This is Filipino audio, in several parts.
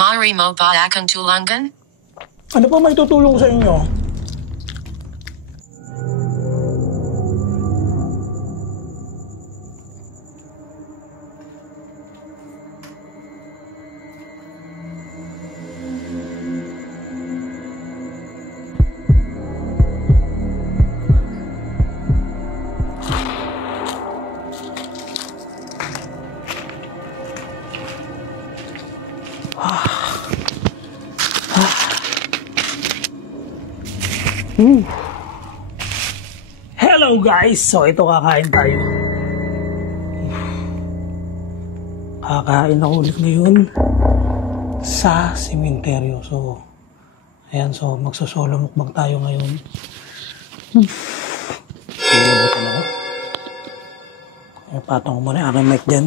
Maaari mo ba akong tulungan? Ano pa may tutulong sa inyo? Hello guys! So ito kakain tayo. Kakain ako ulit ngayon sa sementeryo. So, ayan. So, magsosolo mukbang tayo ngayon. Nilabutan ako. Patong ko muna yung aking mic dyan.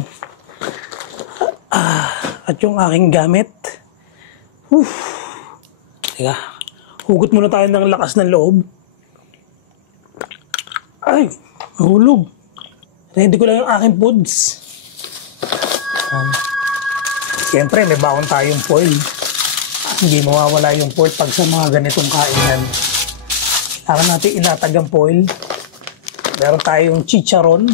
At yung aking gamit. Teka, hugot muna tayo ng lakas ng loob. Ay, mahulog. Ready ko lang yung aking foods. Siyempre, may baon tayong foil. Hindi mawawala yung foil pag sa mga ganitong kainan. Kailangan natin inatag ang foil. Meron tayong chicharon.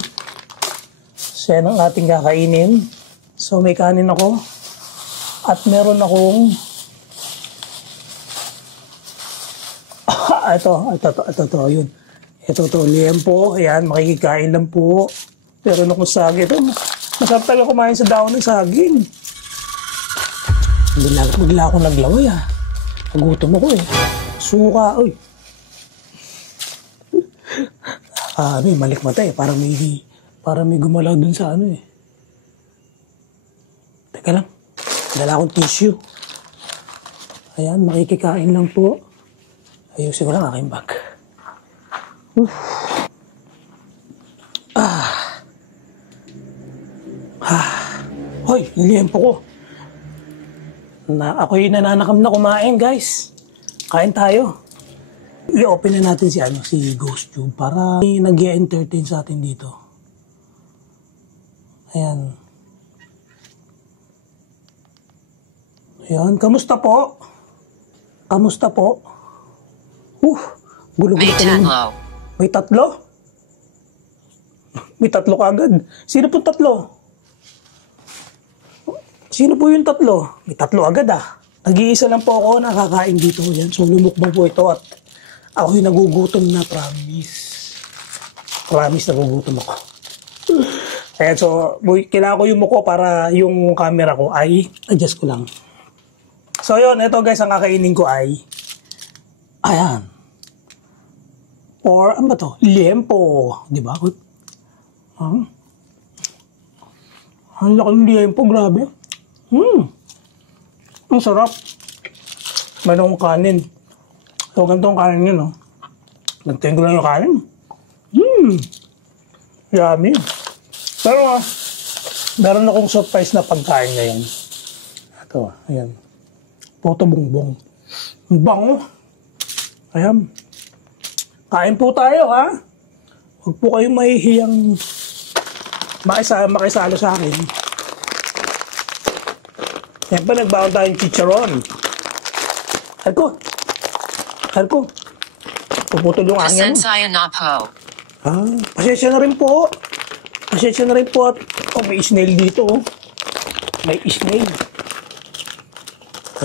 So, yan ang ating kakainin. So, may kanin ako. At meron akong ito, yun. Ito, liempo. Ayan, makikikain lang po. Pero naku saging. Ito, masarap talaga kumain sa daon ng saging. Bigla akong naglaway Nagutom ako Suka, uy. Malikmata Para may gumalaw dun sa Teka lang. Dala akong tissue. Ayan, makikikain lang po. Ayusin ko lang aking bag. Hoy, liempo ko. Ako'y nananakam na kumain, guys. Kain tayo. I-open na natin si GhostTube para nag-i-entertain sa atin dito. Ayan. Ayan, kamusta po? Kamusta po? Gulo-gulo May tatlo. May tatlo? May tatlo kagad. Sino po tatlo? Sino po yung tatlo? May tatlo agad Nag-iisa lang po ako nakakain dito. Yan. So lumukbang po ito at ako'y nagugutom na, promise. Promise nagugutom ako. Ayan, so kailangan ko yung muko para yung camera ko ay adjust ko lang. So yun, ito guys, ang kakainin ko ay ayan. Or, ano ba to? Liempo. Diba? Ang laki ng liempo, grabe. Ang sarap. Mayroong kanin. So, ganito ang kanin yun, Gantiin ko lang yung kanin. Yummy. Pero, meron akong surprise na pagkain ngayon. Ito, ayan. Puto bongbong. Ang bango. Ayan. Kain po tayo, Huwag po kayong mahihiyang makisalo sa akin. Yan pa, nagbaon tayong chicharon. Harko. Puputol yung angin. Pasensya na po. Pasensya na rin po. Pasensya na rin po. At, may snail dito, May snail.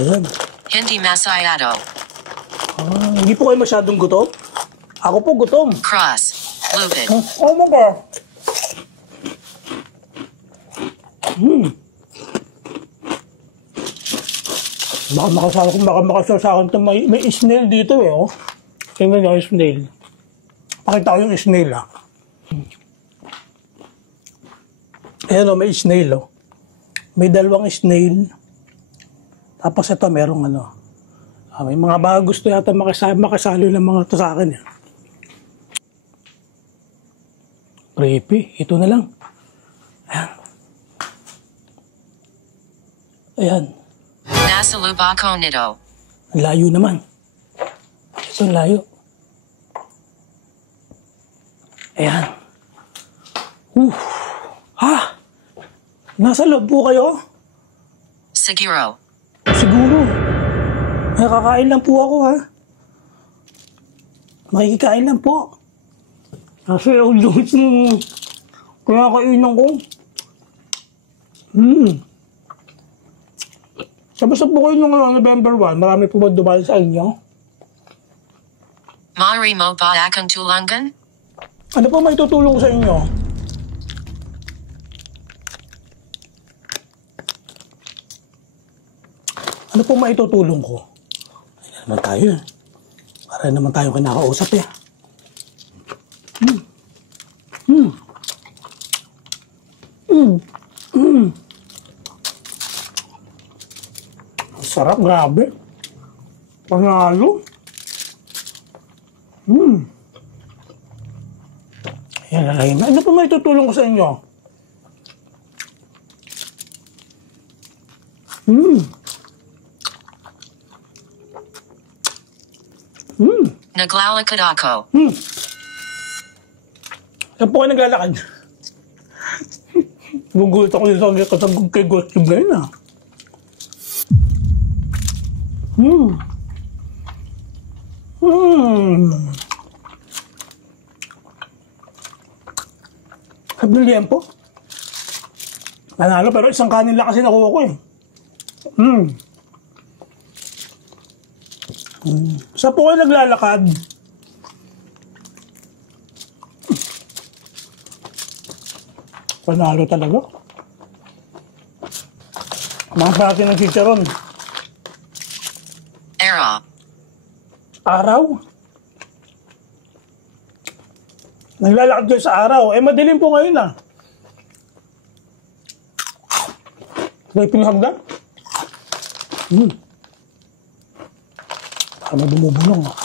Ayan. Hindi masyado. Hindi po kayo masyadong gutom? Ako po gutom. Cross. Lupin. Oh my God. Baka makasal sa akin ito. May snail dito Tingnan nyo yung snail. Pakita ko yung snail Ayan may snail May dalawang snail. Tapos ito merong may mga bago gusto yata makasalo ng mga to sa akin Creepy. Ito na lang. Ayan. Nasa lubako nito. Ang layo naman. Ito ang layo. Ayan. Nasa loob po kayo? Siguro. Siguro. Nakakain lang po ako, ha? Makikikain lang po. Kasi ang luhit ng kinakainan ko. Kamusta po kayo nung November 1? Marami po ba dumali sa inyo? Mari mo ba akong tulungan? Ano po may tutulong ko sa inyo? Ano po may tutulong ko? Ayan naman tayo. Para naman tayo kinakausap eh. Ang sarap, grabe. Panalo. Ayan, ayan. Ano po may tutulong ko sa inyo? Naglalakad ako. Saan po kayo naglalakad? Gugulat ako yung kasagog kay Ghost Tube ngayon ah. Kabilihan po. Nanalo pero isang kanin lang kasi nakuha ko eh. Saan po kayo naglalakad? Panalo talaga. Mga pati ng chicharon. Era. Araw? Naglalakad kayo sa araw. Eh, madilim po ngayon ah. May pinahagdan? Parang may bumubulong ah.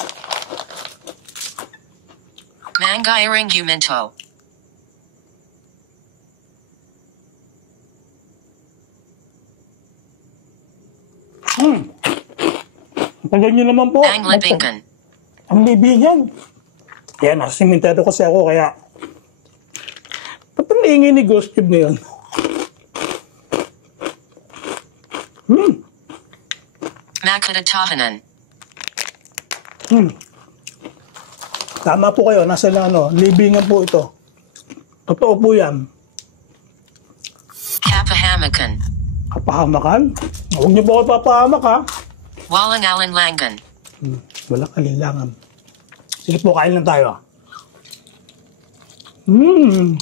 Mangairing Umento. Tagal nyo naman po. Ang libingan. Ang libingan. Yan, nasa simentado kasi ako kaya... Ba't ang ingay ni Ghost Tube na yun? Makatatahanan. Tama po kayo, nasa lang libingan po ito. Totoo po yan. Kapahamakan. Kapahamakan? Huwag niyo po ako papahamak ha. Walang alinlangan. Wala kalilangan. Sige po, kain lang tayo. Ang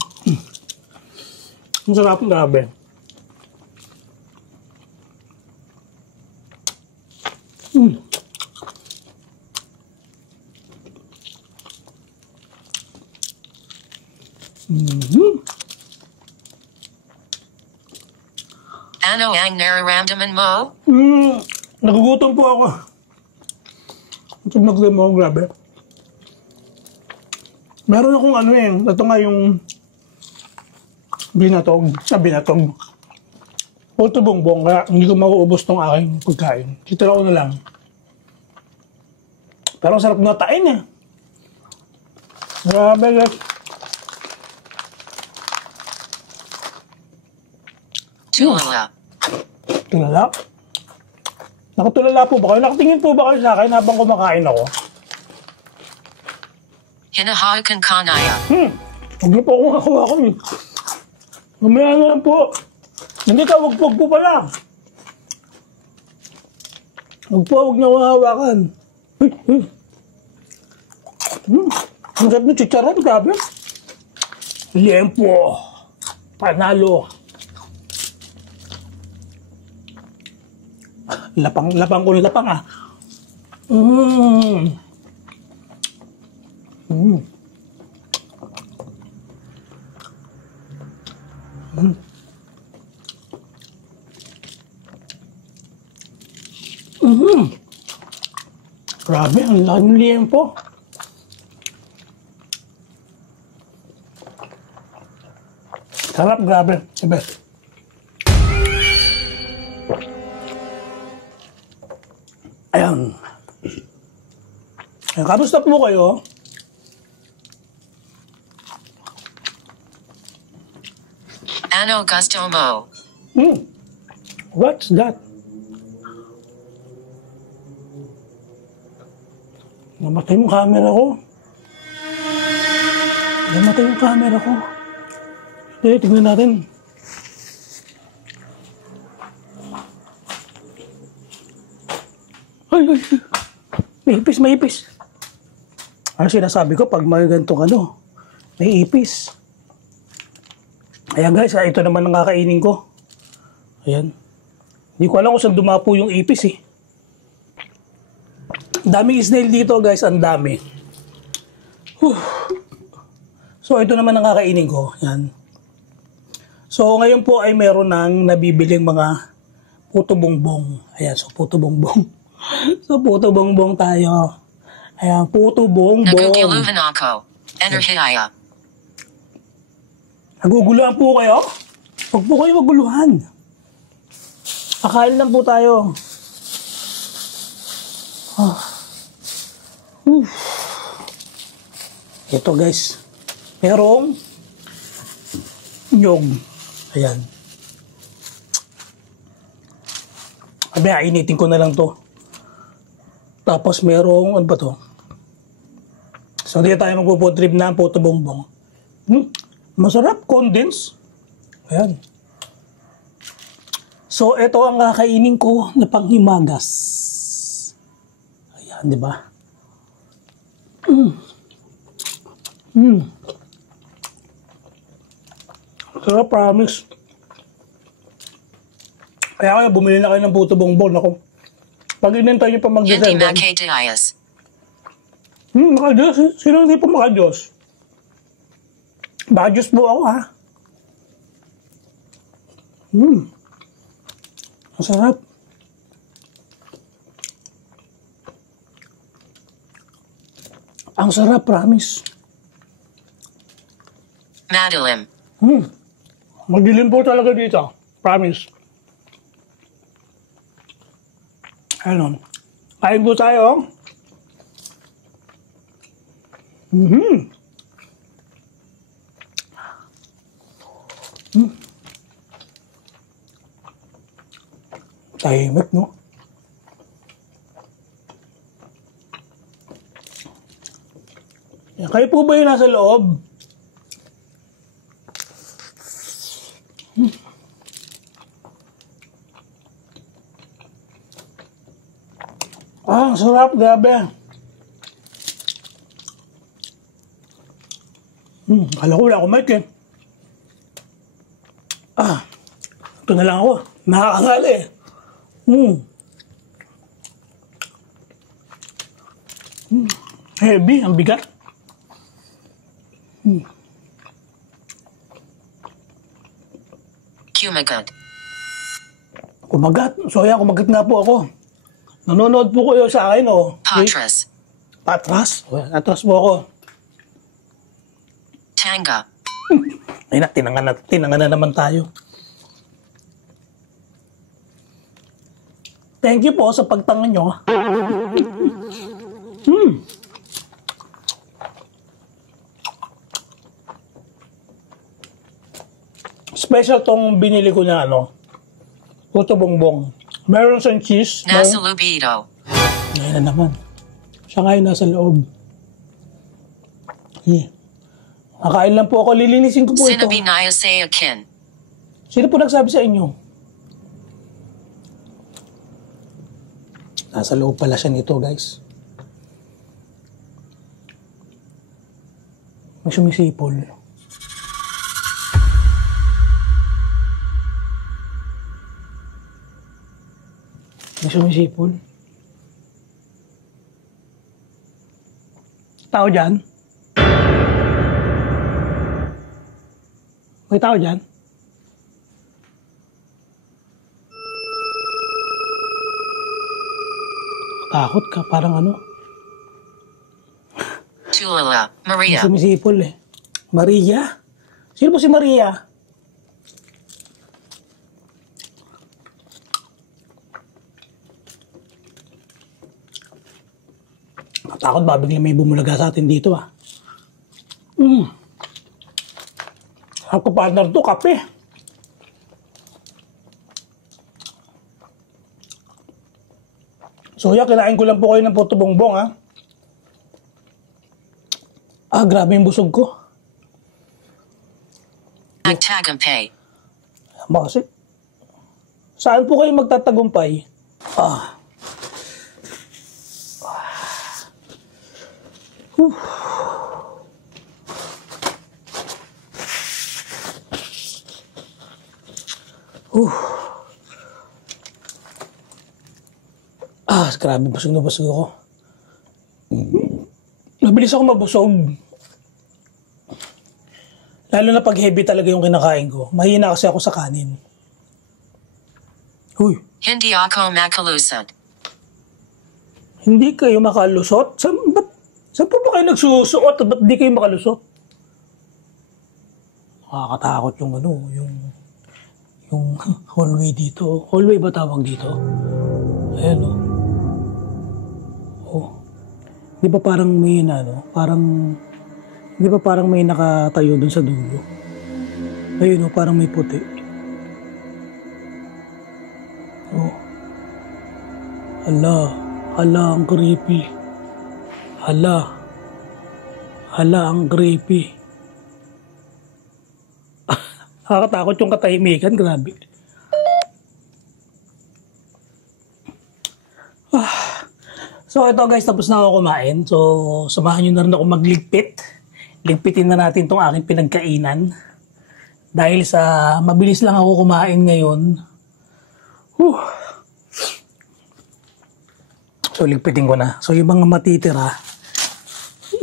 sarap, grabe. Ano ang nararamdaman mo? Nagugutom po ako. Ito naglim mo, grabe. Meron akong ano eh, ito nga yung binatog, binatog. Puto bongbong, kaya hindi ko mauubos tong aking pagkain. Titira ko na lang. Pero ang sarap na tain eh. Grabe guys. Tulala. Tulala? Nakatulala po ba kayo? Nakatingin po ba kayo sa akin habang kumakain ako? Hinahakan kanaya. Huwag na po akong nakuha ko eh. Mamaya na lang po. Hindi ka, wag po pala. Huwag na akong hawakan. Ang sarap ng chicharon, grabe. Liempo. Panalo. Lapang ko lapang ah. Grabe, ang laki ng liempo. Sarap, grabe. Sabi. Ayan. Ayan. Kamusta po kayo? Ano gusto mo? What's that? Namatay yung camera ko. Namatay yung camera ko. Sige, tignan natin. Ay, ay, ay. May ipis, may ipis. Ano sinasabi ko pag may gantong ano, may ipis. Ayan guys, ito naman ang kakainin ko. Ayan. Hindi ko alam kung saan dumapo yung ipis eh. Daming snail dito guys, ang dami. Whew. So ito naman ang kakainin ko. Ayan. So ngayon po ay meron ng nabibiling mga puto bongbong. Ayan, so puto bongbong. So puto bongbong tayo. Ayan, puto bongbong. Naguguluhan ako. Enerhiya. Naguguluhan po kayo? Huwag po kayo maguluhan. Akain lang po tayo. Oh. Ito guys. Merong nyog. Ayan. Abi, initin ko na lang to. Tapos merong, ano ba to? So, hindi tayo magpuputrip na puto bongbong. Masarap, condense. Ayan. So, ito ang kakainin ko na panghimagas. Ayan, di ba? Sarap, promise. Kaya kaya bumili na kayo ng puto bongbong. Ako, pag inintay nyo pa Hindi mag-December. makadayas. Makadiyos. Sino hindi pa makadiyos? Makadiyos po ako, ha? Ang sarap. Ang sarap, promise. Madilim. Magdilim po talaga dito. Promise. Ano? Kain po tayo. Tahimik, no? Kayo po ba yung nasa loob? Ang sarap, grabe. Kala ko wala akong mic eh. Ito na lang ako. Nakakakali eh. Heavy, ang bigat. Kumagat. Kumagat. So yan, kumagat nga po ako. Nanonood po kayo sa akin, oh. Patras. Patras? Atras po ako. Tanga. Ay na, tinangan na naman tayo. Thank you po sa pagtangan nyo. Special tong binili ko na ano, puto bongbong. Meron siyang cheese. Nasa Lubito. Ngayon na naman. Siya ngayon nasa loob. Nakain lang po ako. Lilinisin ko po ito. Sinabi naya sa akin. Sino po nagsabi sa inyo? Nasa loob pala siya nito, guys. May sumisipol. May sumisipol. Tao dyan? May tao dyan? Takot ka, parang ano? Tulala. Maria. Sumisipol eh. Maria? Sino po si Maria? Takot ba? Bigla may bumulaga sa atin dito ah. Ako partner to, kape. So yeah, kinain ko lang po kayo ng puto bongbong ha. Grabe yung busog ko. Magtagumpay. Bakit? Saan po kayo magtatagumpay? Grabe, busog na busog ako. Mabilis ako mabusog. Lalo na pag heavy talaga yung kinakain ko. Mahina kasi ako sa kanin. Huy. Hindi ako makalusot. Hindi kayo makalusot? Saan po ba kayo nagsusuot? Ba't di kayo makalusot? Nakakatakot yung yung hallway dito. Hallway ba tawag dito? Ayan o. Di ba parang may di ba parang may nakatayo dun sa dulo? Ayun o, parang may puti. Hala, ang creepy. Hala, ang creepy. Nakakatakot yung katahimikan, grabe. So ito guys, tapos na ako kumain. So samahan nyo na rin ako magligpit. Ligpitin na natin tong aking pinagkainan. Dahil sa mabilis lang ako kumain ngayon. So ligpitin ko na. So yung mga matitira,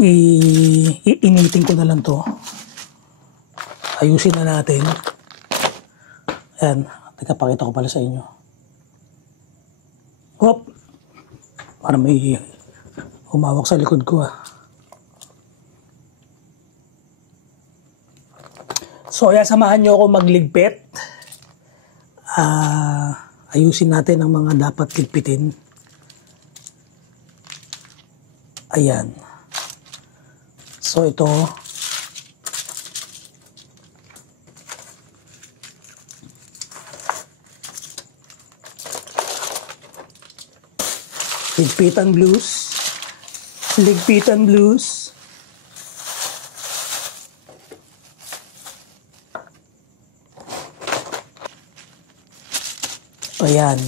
iinitin ko na lang to. Ayusin na natin. Ayan, pakita ko pala sa inyo. Hop! Para may humawak sa likod ko. So, ayan, samahan nyo ako magligpit. Ayusin natin ang mga dapat ligpitin. Ayan. So, ito. Ligpitan blues. Ligpitan blues. Ayan.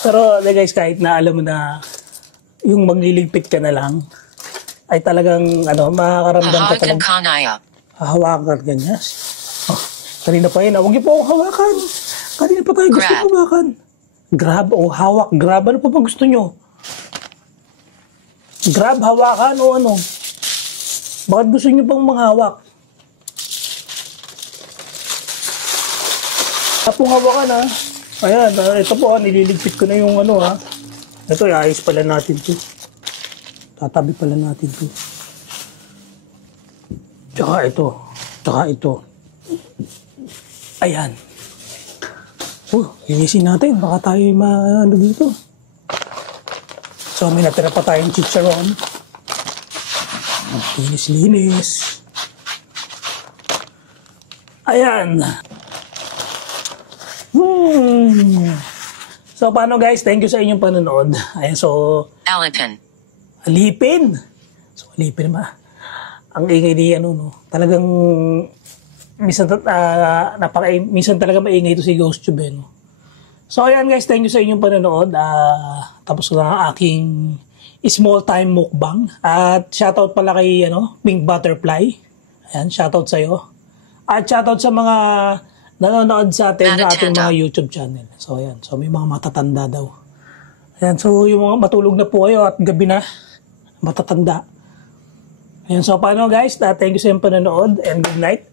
Pero guys, kahit na alam mo na yung magliligpit ka na lang, ay talagang makakaramdam ka talagang hawakan ka niya. Kanina pa yun, huwag niyo po akong hawakan. Kanina pa tayo gusto hawakan. Grab o hawak. Grab, ano pa ba gusto nyo? Grab, hawakan o ano? Bakit gusto nyo pang manghawak? Tapong hawakan ha. Ayan, ito po nililigpit ko na yung ha. Ito, iayos pala natin to. Tatabi pala natin to. Tsaka ito. Ayan. Linisin natin. Baka tayo dito. So, may natira pa tayong chicharon. Linis. Ayan. So, paano guys? Thank you sa inyong panonood. Ayan, so... Alipin. So, alipin naman. Ang ingay di talagang... Minsan talaga maingay ito si GhostTube. So ayan guys, thank you sa inyong panonood. Tapos na ang aking small time mukbang. At shoutout pala kay Pink Butterfly. Ayan, shoutout sa iyo. At shoutout sa mga nanonood sa atin sa ating mga YouTube channel. So ayan, so may mga matatanda daw. Ayan, so yung mga matulog na po kayo at gabi na matatanda. Ayan, so paano guys? Thank you sa inyong panonood and good night.